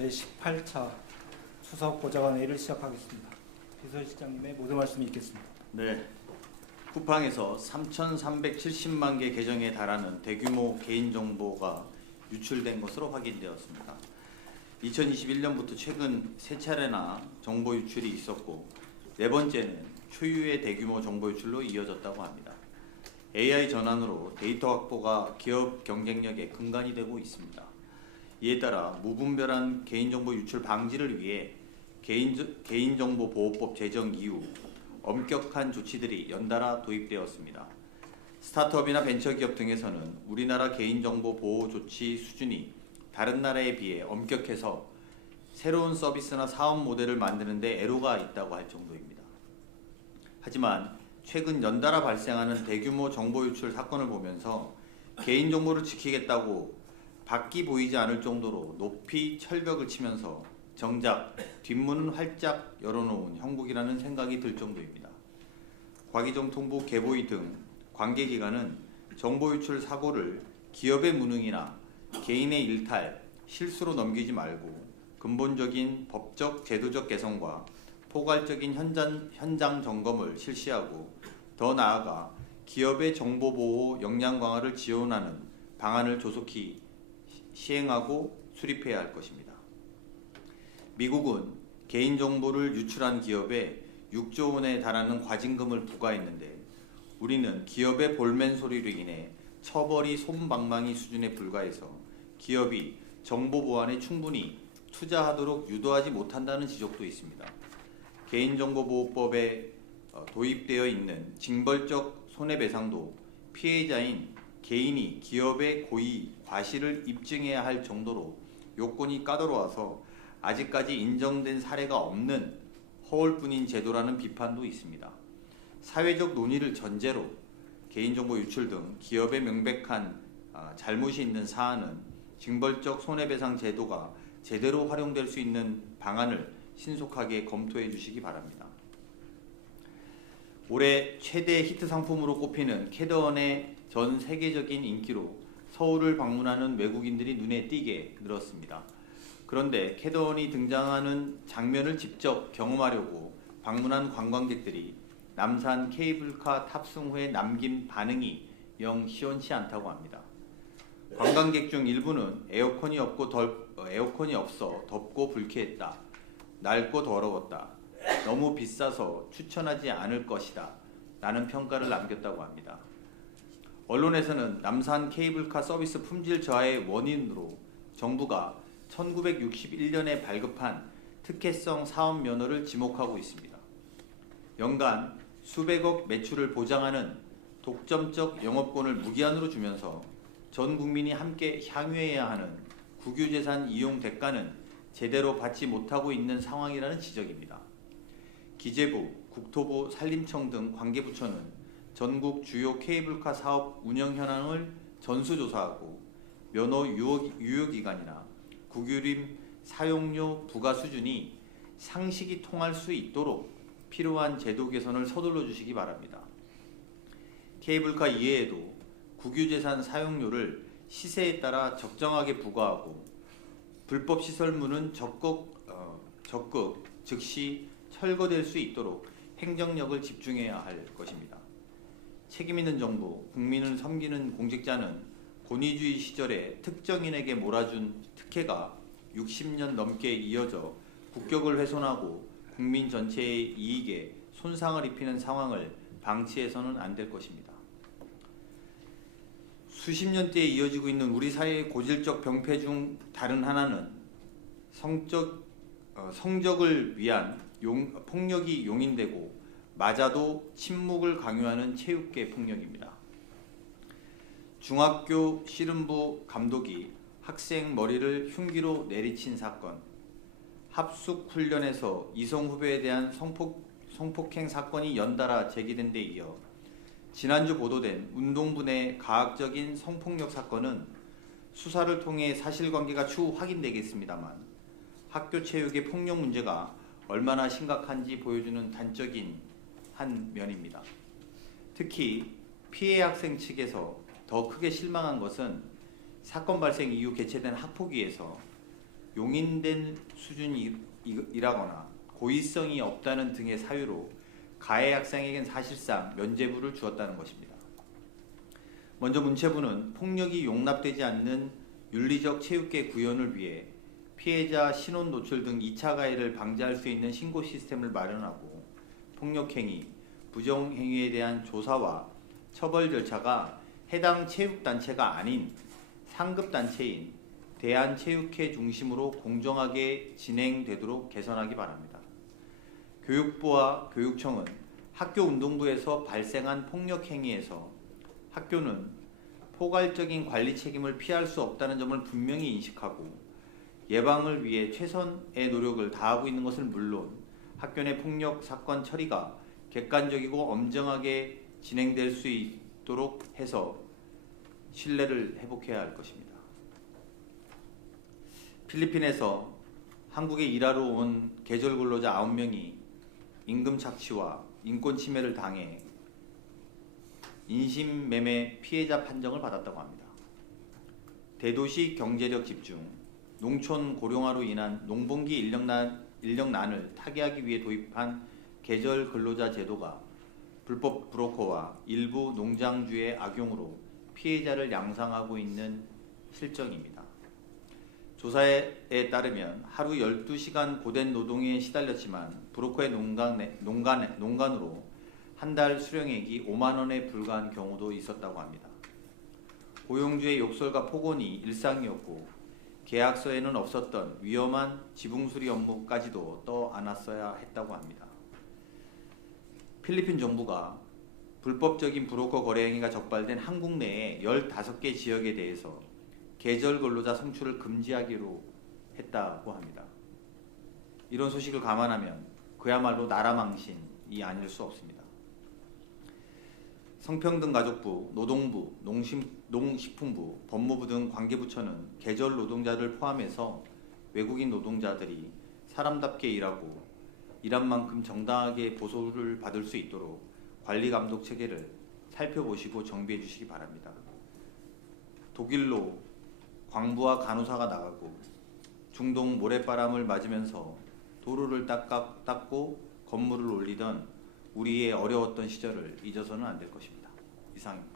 제18차 수석 보좌관회의를 시작하겠습니다. 비서실장님의 모든 말씀이 있겠습니다. 네. 쿠팡에서 3,370만 개 계정에 달하는 대규모 개인 정보가 유출된 것으로 확인되었습니다. 2021년부터 최근 세 차례나 정보 유출이 있었고 네 번째는 초유의 대규모 정보 유출로 이어졌다고 합니다. AI 전환으로 데이터 확보가 기업 경쟁력의 근간이 되고 있습니다. 이에 따라 무분별한 개인정보 유출 방지를 위해 개인, 개인정보 보호법 제정 이후 엄격한 조치들이 연달아 도입되었습니다. 스타트업이나 벤처기업 등에서는 우리나라 개인정보 보호 조치 수준이 다른 나라에 비해 엄격해서 새로운 서비스나 사업 모델을 만드는 데 애로가 있다고 할 정도입니다. 하지만 최근 연달아 발생하는 대규모 정보 유출 사건을 보면서 개인정보를 지키겠다고 밖이 보이지 않을 정도로 높이 철벽을 치면서 정작 뒷문은 활짝 열어놓은 형국이라는 생각이 들 정도입니다. 과기정 통부 개보위 등 관계기관은 정보 유출 사고를 기업의 무능이나 개인의 일탈, 실수로 넘기지 말고 근본적인 법적, 제도적 개선과 포괄적인 현장, 현장 점검을 실시하고 더 나아가 기업의 정보 보호 역량 강화를 지원하는 방안을 조속히 시행하고 수립해야 할 것입니다. 미국은 개인정보를 유출한 기업에 6조 원에 달하는 과징금을 부과했는데 우리는 기업의 볼멘 소리로 인해 처벌이 솜방망이 수준에 불과해서 기업이 정보 보안에 충분히 투자하도록 유도하지 못한다는 지적도 있습니다. 개인정보보호법에 어, 도입되어 있는 징벌적 손해배상도 피해자인 개인이 기업의 고의 과실을 입증해야 할 정도로 요건이 까다로워서 아직까지 인정된 사례가 없는 허울뿐인 제도라는 비판도 있습니다. 사회적 논의를 전제로 개인정보 유출 등 기업의 명백한 아, 잘못이 있는 사안은 징벌적 손해배상 제도가 제대로 활용될 수 있는 방안을 신속하게 검토해 주시기 바랍니다. 올해 최대 히트 상품으로 꼽히는 캐더원의 전 세계적인 인기로 서울을 방문하는 외국인들이 눈에 띄게 늘었습니다. 그런데 캐더원이 등장하는 장면을 직접 경험하려고 방문한 관광객들이 남산 케이블카 탑승 후에 남긴 반응이 영 시원치 않다고 합니다. 관광객 중 일부는 에어컨이 없고 덜, 어, 에어컨이 없어 덥고 불쾌했다. 낡고 더러웠다. 너무 비싸서 추천하지 않을 것이다. 라는 평가를 남겼다고 합니다. 언론에서는 남산 케이블카 서비스 품질 저하의 원인으로 정부가 1961년에 발급한 특혜성 사업 면허를 지목하고 있습니다. 연간 수백억 매출을 보장하는 독점적 영업권을 무기한으로 주면서 전 국민이 함께 향유해야 하는 국유재산 이용 대가는 제대로 받지 못하고 있는 상황이라는 지적입니다. 기재부, 국토부, 산림청 등 관계부처는 전국 주요 케이블카 사업 운영 현황을 전수조사하고 면허 유효 기간이나 국유림 사용료 부과 수준이 상식이 통할 수 있도록 필요한 제도 개선을 서둘러 주시기 바랍니다. 케이블카 이외에도 국유재산 사용료를 시세에 따라 적정하게 부과하고 불법 시설물은 적극, 어, 적극 즉시 철거될 수 있도록 행정력을 집중해야 할 것입니다. 책임 있는 정부, 국민을 섬기는 공직자는 권위주의 시절에 특정인에게 몰아준 특혜가 60년 넘게 이어져 국격을 훼손하고 국민 전체의 이익에 손상을 입히는 상황을 방치해서는 안 될 것입니다. 수십 년대에 이어지고 있는 우리 사회의 고질적 병폐 중 다른 하나는 성적 어, 성적을 위한 용, 폭력이 용인되고 맞아도 침묵을 강요하는 체육계 폭력입니다. 중학교 씨름부 감독이 학생 머리를 흉기로 내리친 사건, 합숙 훈련에서 이성 후배에 대한 성폭, 성폭행 사건이 연달아 제기된 데 이어 지난주 보도된 운동부 내 가학적인 성폭력 사건은 수사를 통해 사실관계가 추후 확인되겠습니다만 학교 체육의 폭력 문제가 얼마나 심각한지 보여주는 단적인 한 면입니다. 특히 피해 학생 측에서 더 크게 실망한 것은 사건 발생 이후 개최된 학폭위에서 용인된 수준이라거나 고의성이 없다는 등의 사유로 가해 학생에겐 사실상 면죄부를 주었다는 것입니다. 먼저 문체부는 폭력이 용납되지 않는 윤리적 체육계 구현을 위해 피해자 신원 노출 등 2차 가해를 방지할 수 있는 신고 시스템을 마련하고 폭력행위, 부정행위에 대한 조사와 처벌 절차가 해당 체육단체가 아닌 상급단체인 대한체육회 중심으로 공정하게 진행되도록 개선하기 바랍니다. 교육부와 교육청은 학교 운동부에서 발생한 폭력 행위에서 학교는 포괄적인 관리 책임을 피할 수 없다는 점을 분명히 인식하고 예방을 위해 최선의 노력을 다하고 있는 것은 물론 학교 내 폭력 사건 처리가 객관적이고 엄정하게 진행될 수 있도록 해서 신뢰를 회복해야 할 것입니다. 필리핀에서 한국에 일하러 온 계절 근로자 9명이 임금 착취와 인권 침해를 당해 인신매매 피해자 판정을 받았다고 합니다. 대도시 경제력 집중, 농촌 고령화로 인한 농번기 인력난, 인력난을 타개하기 위해 도입한 계절 근로자 제도가 불법 브로커와 일부 농장주의 악용으로 피해자를 양상하고 있는 실정입니다. 조사에 따르면 하루 12시간 고된 노동에 시달렸지만 브로커의 농간, 농간, 농간으로 한 달 수령액이 5만 원에 불과한 경우도 있었다고 합니다. 고용주의 욕설과 폭언이 일상이었고 계약서에는 없었던 위험한 지붕수리 업무까지도 떠안았어야 했다고 합니다. 필리핀 정부가 불법적인 브로커 거래 행위가 적발된 한국 내에 15개 지역에 대해서 계절 근로자 성추를 금지하기로 했다고 합니다. 이런 소식을 감안하면 그야말로 나라 망신이 아닐 수 없습니다. 성평등가족부, 노동부, 농심, 농식품부, 법무부 등 관계부처는 계절 노동자를 포함해서 외국인 노동자들이 사람답게 일하고 일한 만큼 정당하게 보소를 받을 수 있도록 관리 감독 체계를 살펴보시고 정비해 주시기 바랍니다. 독일로 광부와 간호사가 나가고 중동 모래바람을 맞으면서 도로를 닦고 건물을 올리던 우리의 어려웠던 시절을 잊어서는 안 될 것입니다. 이상입니다.